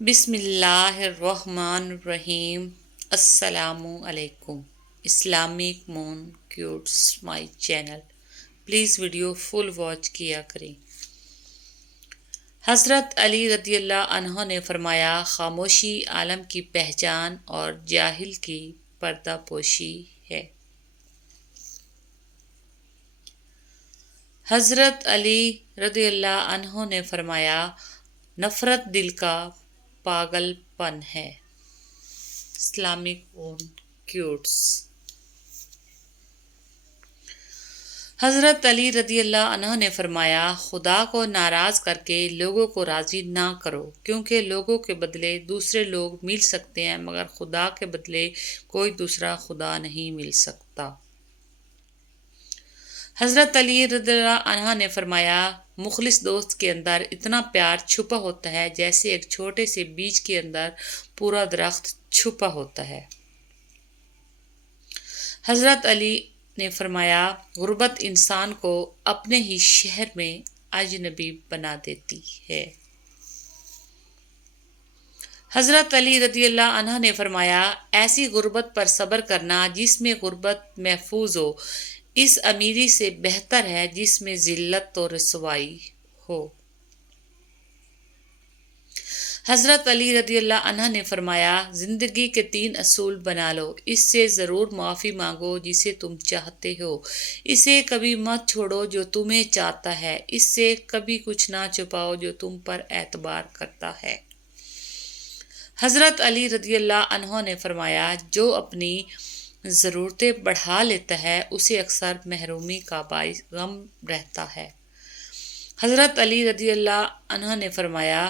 بسم اللہ الرحمن الرحیم۔ السلام علیکم۔ Islamic moon cutes my channel, please video full watch کیا کریں۔ حضرت علی رضی اللہ عنہ نے فرمایا، خاموشی عالم کی پہچان اور جاہل کی پردہ پوشی ہے۔ حضرت علی رضی اللہ عنہ نے فرمایا، نفرت دل کا پاگل پن ہے۔ Islamic moon کیوٹس۔ حضرت علی رضی اللہ عنہ نے فرمایا، خدا کو ناراض کر کے لوگوں کو راضی نہ کرو، کیونکہ لوگوں کے بدلے دوسرے لوگ مل سکتے ہیں مگر خدا کے بدلے کوئی دوسرا خدا نہیں مل سکتا۔ حضرت علی رضی اللہ عنہ نے فرمایا، مخلص دوست کے اندر اتنا پیار چھپا ہوتا ہے جیسے ایک چھوٹے سے بیج کے اندر پورا درخت چھپا ہوتا ہے۔ حضرت علی نے فرمایا، غربت انسان کو اپنے ہی شہر میں اجنبی بنا دیتی ہے۔ حضرت علی رضی اللہ عنہ نے فرمایا، ایسی غربت پر صبر کرنا جس میں غربت محفوظ ہو، اس امیری سے بہتر ہے جس میں ذلت و رسوائی ہو۔ حضرت علی رضی اللہ عنہ نے فرمایا، زندگی کے 3 اصول بنا لو، اس سے ضرور معافی مانگو جسے تم چاہتے ہو، اسے کبھی مت چھوڑو جو تمہیں چاہتا ہے، اس سے کبھی کچھ نہ چھپاؤ جو تم پر اعتبار کرتا ہے۔ حضرت علی رضی اللہ عنہ نے فرمایا، جو اپنی ضرورتیں بڑھا لیتا ہے اسے اکثر محرومی کا باعث غم رہتا ہے۔ حضرت علی رضی اللہ عنہ نے فرمایا،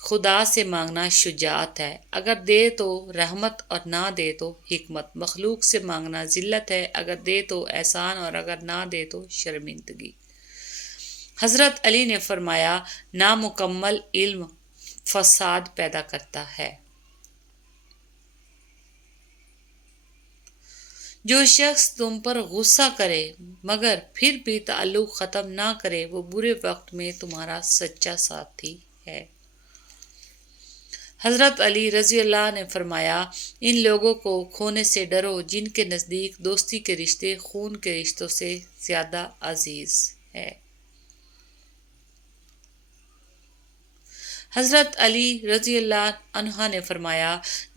خدا سے مانگنا شجاعت ہے، اگر دے تو رحمت اور نہ دے تو حکمت۔ مخلوق سے مانگنا ذلت ہے، اگر دے تو احسان اور اگر نہ دے تو شرمندگی۔ حضرت علی نے فرمایا، نامکمل علم فساد پیدا کرتا ہے۔ جو شخص تم پر غصہ کرے مگر پھر بھی تعلق ختم نہ کرے، وہ برے وقت میں تمہارا سچا ساتھی ہے۔ حضرت علی رضی اللہ نے فرمایا، ان لوگوں کو کھونے سے ڈرو جن کے نزدیک دوستی کے رشتے خون کے رشتوں سے زیادہ عزیز ہے۔ حضرت علی رضی اللہ عنہ نے فرمایا،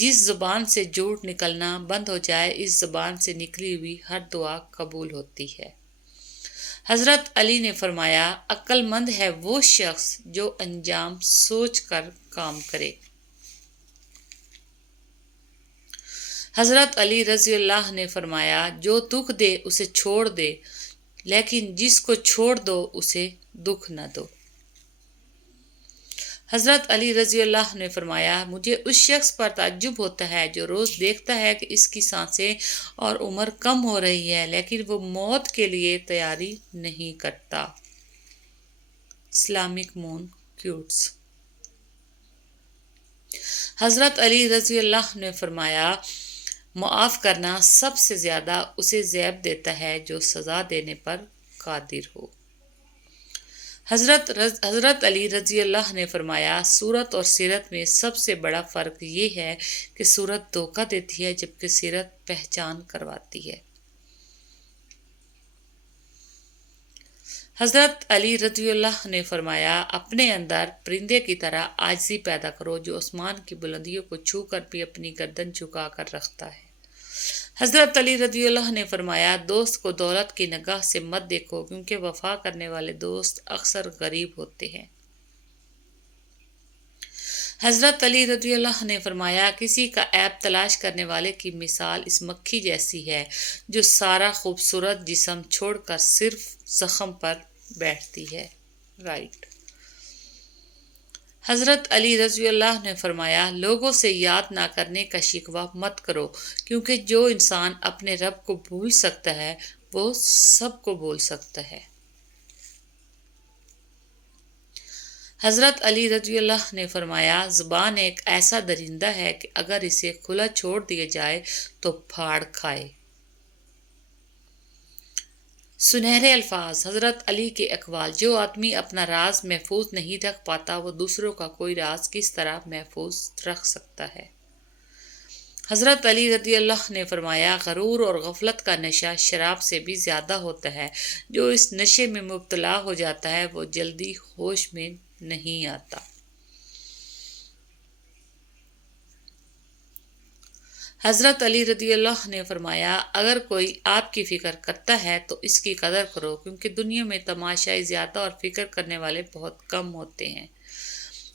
جس زبان سے جھوٹ نکلنا بند ہو جائے، اس زبان سے نکلی ہوئی ہر دعا قبول ہوتی ہے۔ حضرت علی نے فرمایا، عقل مند ہے وہ شخص جو انجام سوچ کر کام کرے۔ حضرت علی رضی اللہ نے فرمایا، جو دکھ دے اسے چھوڑ دے، لیکن جس کو چھوڑ دو اسے دکھ نہ دو۔ حضرت علی رضی اللہ نے فرمایا، مجھے اس شخص پر تعجب ہوتا ہے جو روز دیکھتا ہے کہ اس کی سانسیں اور عمر کم ہو رہی ہے لیکن وہ موت کے لیے تیاری نہیں کرتا۔ Islamic moon کیوٹس۔ حضرت علی رضی اللہ نے فرمایا، معاف کرنا سب سے زیادہ اسے زیب دیتا ہے جو سزا دینے پر قادر ہو۔ حضرت علی رضی اللہ نے فرمایا، صورت اور سیرت میں سب سے بڑا فرق یہ ہے کہ صورت دھوکہ دیتی ہے جبکہ سیرت پہچان کرواتی ہے۔ حضرت علی رضی اللہ نے فرمایا، اپنے اندر پرندے کی طرح عاجزی پیدا کرو جو آسمان کی بلندیوں کو چھو کر بھی اپنی گردن جھکا کر رکھتا ہے۔ حضرت علی رضی اللہ نے فرمایا، دوست کو دولت کی نگاہ سے مت دیکھو کیونکہ وفا کرنے والے دوست اکثر غریب ہوتے ہیں۔ حضرت علی رضی اللہ نے فرمایا، کسی کا عیب تلاش کرنے والے کی مثال اس مکھی جیسی ہے جو سارا خوبصورت جسم چھوڑ کر صرف زخم پر بیٹھتی ہے۔ رائٹ۔ حضرت علی رضی اللہ نے فرمایا، لوگوں سے یاد نہ کرنے کا شکوہ مت کرو کیونکہ جو انسان اپنے رب کو بھول سکتا ہے وہ سب کو بھول سکتا ہے۔ حضرت علی رضی اللہ نے فرمایا، زبان ایک ایسا درندہ ہے کہ اگر اسے کھلا چھوڑ دیا جائے تو پھاڑ کھائے۔ سنہرے الفاظ حضرت علی کے اقوال: جو آدمی اپنا راز محفوظ نہیں رکھ پاتا وہ دوسروں کا کوئی راز کس طرح محفوظ رکھ سکتا ہے؟ حضرت علی رضی اللہ نے فرمایا: غرور اور غفلت کا نشہ شراب سے بھی زیادہ ہوتا ہے۔ جو اس نشے میں مبتلا ہو جاتا ہے وہ جلدی ہوش میں نہیں آتا۔ حضرت علی رضی اللہ نے فرمایا: اگر کوئی آپ کی فکر کرتا ہے تو اس کی قدر کرو، کیونکہ دنیا میں تماشائی زیادہ اور فکر کرنے والے بہت کم ہوتے ہیں۔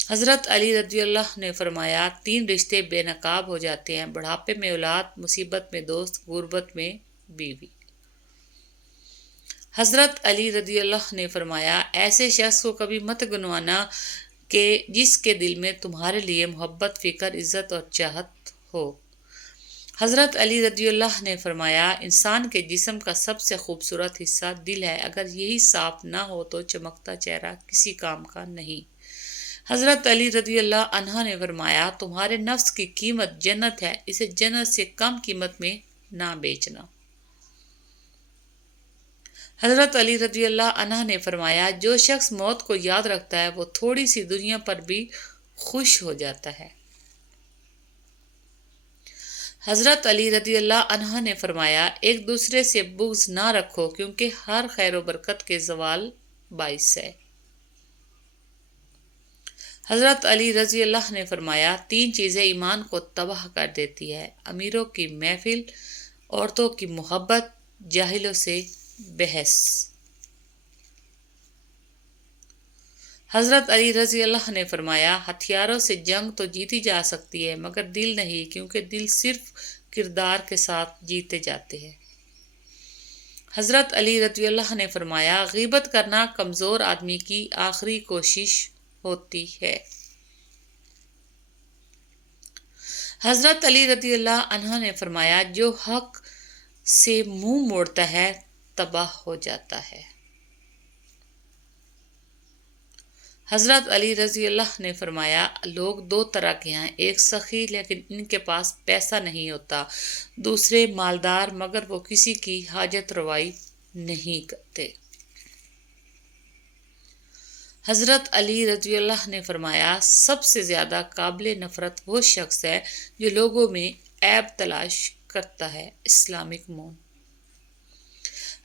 حضرت علی رضی اللہ نے فرمایا: 3 رشتے بے نقاب ہو جاتے ہیں: بڑھاپے میں اولاد، مصیبت میں دوست، غربت میں بیوی۔ حضرت علی رضی اللہ نے فرمایا: ایسے شخص کو کبھی مت گنوانا کہ جس کے دل میں تمہارے لیے محبت، فکر، عزت اور چاہت ہو۔ حضرت علی رضی اللہ نے فرمایا: انسان کے جسم کا سب سے خوبصورت حصہ دل ہے، اگر یہی صاف نہ ہو تو چمکتا چہرہ کسی کام کا نہیں۔ حضرت علی رضی اللہ عنہ نے فرمایا: تمہارے نفس کی قیمت جنت ہے، اسے جنت سے کم قیمت میں نہ بیچنا۔ حضرت علی رضی اللہ عنہ نے فرمایا: جو شخص موت کو یاد رکھتا ہے وہ تھوڑی سی دنیا پر بھی خوش ہو جاتا ہے۔ حضرت علی رضی اللہ عنہ نے فرمایا: ایک دوسرے سے بغض نہ رکھو، کیونکہ ہر خیر و برکت کے زوال باعث ہے۔ حضرت علی رضی اللہ نے فرمایا: 3 چیزیں ایمان کو تباہ کر دیتی ہے: امیروں کی محفل، عورتوں کی محبت، جاہلوں سے بحث۔ حضرت علی رضی اللہ نے فرمایا: ہتھیاروں سے جنگ تو جیتی جا سکتی ہے مگر دل نہیں، کیونکہ دل صرف کردار کے ساتھ جیتے جاتے ہیں۔ حضرت علی رضی اللہ نے فرمایا: غیبت کرنا کمزور آدمی کی آخری کوشش ہوتی ہے۔ حضرت علی رضی اللہ عنہ نے فرمایا: جو حق سے منہ موڑتا ہے تباہ ہو جاتا ہے۔ حضرت علی رضی اللہ نے فرمایا: لوگ 2 طرح کے ہیں، ایک سخی لیکن ان کے پاس پیسہ نہیں ہوتا، دوسرے مالدار مگر وہ کسی کی حاجت روائی نہیں کرتے۔ حضرت علی رضی اللہ نے فرمایا: سب سے زیادہ قابل نفرت وہ شخص ہے جو لوگوں میں عیب تلاش کرتا ہے۔ اسلامک مون۔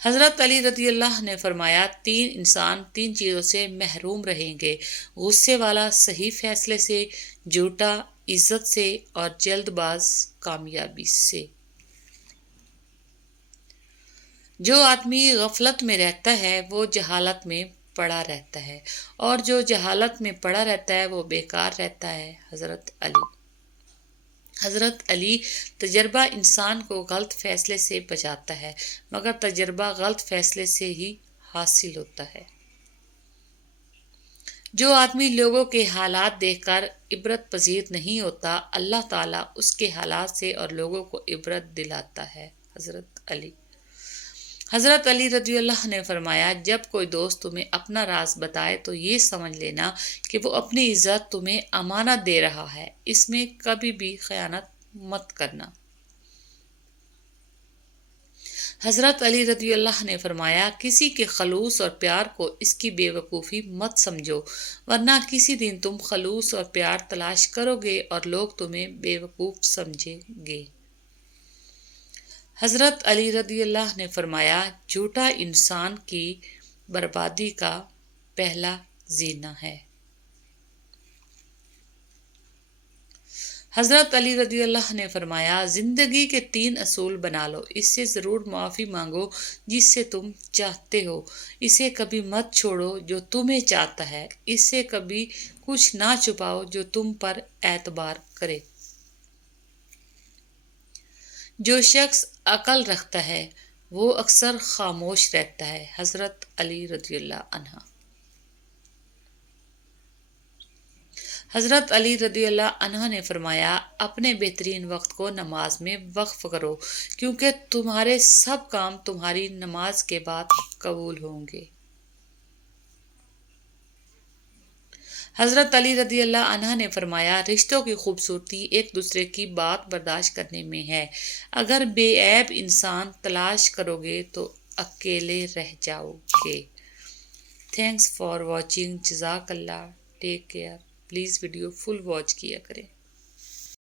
حضرت علی رضی اللہ نے فرمایا: 3 انسان 3 چیزوں سے محروم رہیں گے: غصے والا صحیح فیصلے سے، جھوٹا عزت سے، اور جلد باز کامیابی سے۔ جو آدمی غفلت میں رہتا ہے وہ جہالت میں پڑا رہتا ہے، اور جو جہالت میں پڑا رہتا ہے وہ بیکار رہتا ہے۔ حضرت علی: تجربہ انسان کو غلط فیصلے سے بچاتا ہے، مگر تجربہ غلط فیصلے سے ہی حاصل ہوتا ہے۔ جو آدمی لوگوں کے حالات دیکھ کر عبرت پذیر نہیں ہوتا، اللہ تعالیٰ اس کے حالات سے اور لوگوں کو عبرت دلاتا ہے۔ حضرت علی رضی اللہ نے فرمایا: جب کوئی دوست تمہیں اپنا راز بتائے تو یہ سمجھ لینا کہ وہ اپنی عزت تمہیں امانت دے رہا ہے، اس میں کبھی بھی خیانت مت کرنا۔ حضرت علی رضی اللہ نے فرمایا: کسی کے خلوص اور پیار کو اس کی بے وقوفی مت سمجھو، ورنہ کسی دن تم خلوص اور پیار تلاش کرو گے اور لوگ تمہیں بے وقوف سمجھیں گے۔ حضرت علی رضی اللہ نے فرمایا: جھوٹا انسان کی بربادی کا پہلا زینہ ہے۔ حضرت علی رضی اللہ نے فرمایا: زندگی کے 3 اصول بنا لو، اس سے ضرور معافی مانگو جس سے تم چاہتے ہو، اسے کبھی مت چھوڑو جو تمہیں چاہتا ہے، اس سے کبھی کچھ نہ چھپاؤ جو تم پر اعتبار کرے۔ جو شخص عقل رکھتا ہے وہ اکثر خاموش رہتا ہے۔ حضرت علی رضی اللہ عنہ۔ حضرت علی رضی اللہ عنہ نے فرمایا: اپنے بہترین وقت کو نماز میں وقف کرو، کیونکہ تمہارے سب کام تمہاری نماز کے بعد قبول ہوں گے۔ حضرت علی رضی اللہ عنہ نے فرمایا: رشتوں کی خوبصورتی ایک دوسرے کی بات برداشت کرنے میں ہے، اگر بے عیب انسان تلاش کرو گے تو اکیلے رہ جاؤ گے۔ تھینکس فار واچنگ، جزاک اللہ، take care. Please video full watch کیا کریں۔